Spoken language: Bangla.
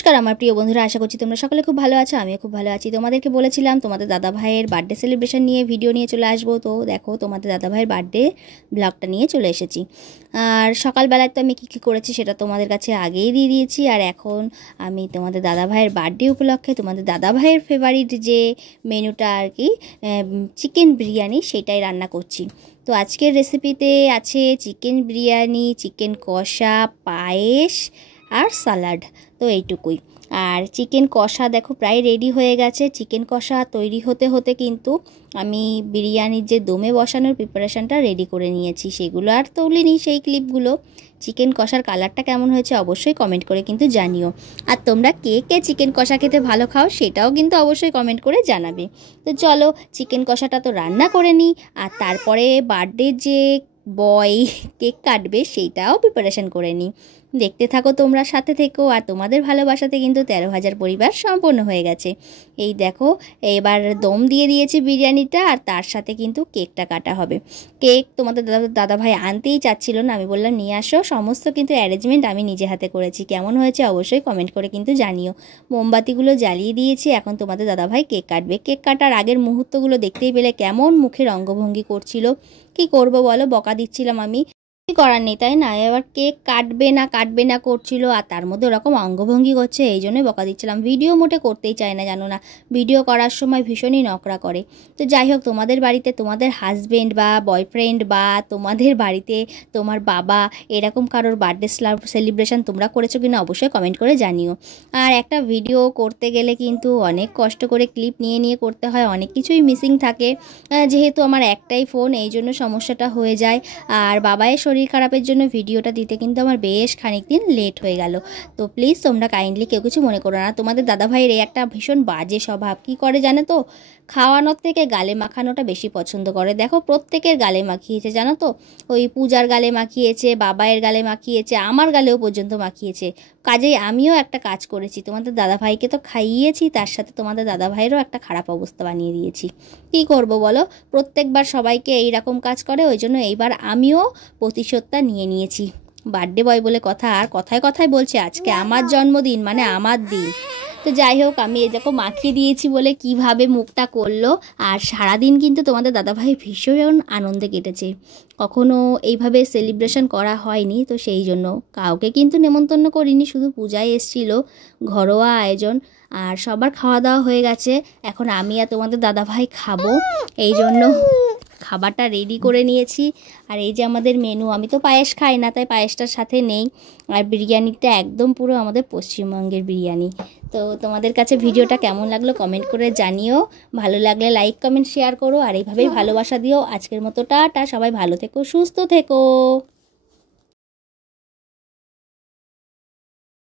নমস্কার আমার প্রিয় বন্ধুরা, আশা করছি তোমরা সকলে খুব ভালো আছো। আমিও খুব ভালো আছি। তোমাদেরকে বলেছিলাম তোমাদের দাদা ভাইয়ের বার্থডে সেলিব্রেশন নিয়ে ভিডিও নিয়ে চলে আসবো। তো দেখো, তোমাদের দাদা ভাইয়ের বার্থডে ব্লগটা নিয়ে চলে এসেছি। আর সকালবেলায় তো আমি কী করেছি সেটা তোমাদের কাছে আগেই দিয়ে দিয়েছি। আর এখন আমি তোমাদের দাদা ভাইয়ের বার্থডে উপলক্ষে তোমাদের দাদা ভাইয়ের ফেভারিট যে মেনুটা আর কি, চিকেন বিরিয়ানি, সেটাই রান্না করছি। তো আজকের রেসিপিতে আছে চিকেন বিরিয়ানি, চিকেন কষা, পায়েস আর সালাড। তো এইটুকুই। আর চিকেন কষা দেখো প্রায় রেডি হয়ে গেছে। চিকেন কষা তৈরি হতে হতে কিন্তু আমি বিরিয়ানির যে দমে বসানোর প্রিপারেশানটা রেডি করে নিয়েছি। সেগুলো আর তুলিনি, সেই ক্লিপগুলো। চিকেন কষার কালারটা কেমন হয়েছে অবশ্যই কমেন্ট করে কিন্তু জানিও। আর তোমরা কে কে চিকেন কষা খেতে ভালো খাও সেটাও কিন্তু অবশ্যই কমেন্ট করে জানাবে। তো চলো, চিকেন কষাটা তো রান্না করে নিই, আর তারপরে বার্থডে যে বয় কেক কাটবে সেইটাও প্রিপারেশান করে নিই। দেখতে থাকো, তোমরা সাথে থেকো। আর তোমাদের ভালোবাসাতে কিন্তু 13,000 পরিবার সম্পন্ন হয়ে গেছে। এই দেখো, এবার দম দিয়ে দিয়েছি বিরিয়ানিটা, আর তার সাথে কিন্তু কেকটা কাটা হবে। কেক তোমাদের দাদা ভাই আনতেই চাচ্ছিল না, আমি বললাম নিয়ে আসো। সমস্ত কিন্তু অ্যারেঞ্জমেন্ট আমি নিজে হাতে করেছি। কেমন হয়েছে অবশ্যই কমেন্ট করে কিন্তু জানিও। মোমবাতিগুলো জ্বালিয়ে দিয়েছি, এখন তোমাদের দাদা ভাই কেক কাটবে। কেক কাটার আগের মুহূর্তগুলো দেখতেই পেলে কেমন মুখের অঙ্গভঙ্গি করছিল। কি করব বলো, বকা দিচ্ছিলাম আমি, করার নেই তাই না। এবার কেক কাটবে না করছিল, আর তার মধ্যে ওরকম অঙ্গভঙ্গি করছে, এই জন্যই বকা দিচ্ছিলাম। ভিডিও মোটে করতেই চায় না, জানো না, ভিডিও করার সময় ভীষণই নকরা করে। তো যাই হোক, তোমাদের বাড়িতে তোমাদের হাজবেন্ড বা বয়ফ্রেন্ড বা তোমাদের বাড়িতে তোমার বাবা এরকম কারোর বার্থডে সেলিব্রেশন তোমরা করেছো কিনা অবশ্যই কমেন্ট করে জানিও। আর একটা ভিডিও করতে গেলে কিন্তু অনেক কষ্ট করে ক্লিপ নিয়ে করতে হয়, অনেক কিছুই মিসিং থাকে। যেহেতু আমার একটাই ফোন, এই জন্য সমস্যাটা হয়ে যায়। আর বাবায়ের শরীর খারাপের জন্য ভিডিওটা দিতে কিন্তু আমার বেশ খানিক দিন লেট হয়ে গেল। তো প্লিজ তোমরা কাইন্ডলি কেউ কিছু মনে করো না। তোমাদের দাদাভাইয়ের এই একটা ভীষণ বাজে স্বভাব। কি করে জানো তো, খাওয়ানোর থেকে গালে মাখানোটা বেশি পছন্দ করে। দেখো প্রত্যেকের গালে মাখিয়েছে, জানো তো, ওই পূজার গালে মাখিয়েছে, বাবায়ের গালে মাখিয়েছে, আমার গালেও পর্যন্ত মাখিয়েছে। কাজেই আমিও একটা কাজ করেছি, তোমাদের দাদাভাইকে তো খাইয়েছি, তার সাথে তোমাদের দাদাভাইয়েরও একটা খারাপ অবস্থা বানিয়ে দিয়েছি। কী করব বলো, প্রত্যেকবার সবাইকে এই রকম কাজ করে, ওই জন্য এইবার আমিও প্রতিশোধটা নিয়ে নিয়েছি। বার্থডে বয় বলে কথা, আর কথায় কথায় বলছে আজকে আমার জন্মদিন, মানে আমার দিন। তো যাই হোক, আমি এই দেখো মাখিয়ে দিয়েছি বলে কিভাবে মুখটা করলো। আর সারাদিন কিন্তু তোমাদের দাদাভাই ভীষণ আনন্দে কেটেছে। কখনো এইভাবে সেলিব্রেশন করা হয়নি, তো সেই জন্য কাউকে কিন্তু নেমন্তন্ন করিনি, শুধু পূজায় এসেছিল, ঘরোয়া আয়োজন। আর সবার খাওয়া দাওয়া হয়ে গেছে, এখন আমি আর তোমাদের দাদাভাই খাবো, এই জন্য খাবারটা রেডি করে নিয়েছি। আর এই যে আমাদের মেনু, আমি তো পায়েস খাই না, তাই পায়েসটার সাথে নেই। আর বিরিয়ানিটা একদম পুরো আমাদের পশ্চিমবঙ্গের বিরিয়ানি। তো তোমাদের কাছে ভিডিওটা কেমন লাগলো কমেন্ট করে জানিও। ভালো লাগলে লাইক কমেন্ট শেয়ার করো, আর এইভাবেই ভালোবাসা দিও। আজকের মতো টাটা, সবাই ভালো থেকো, সুস্থ থেকো।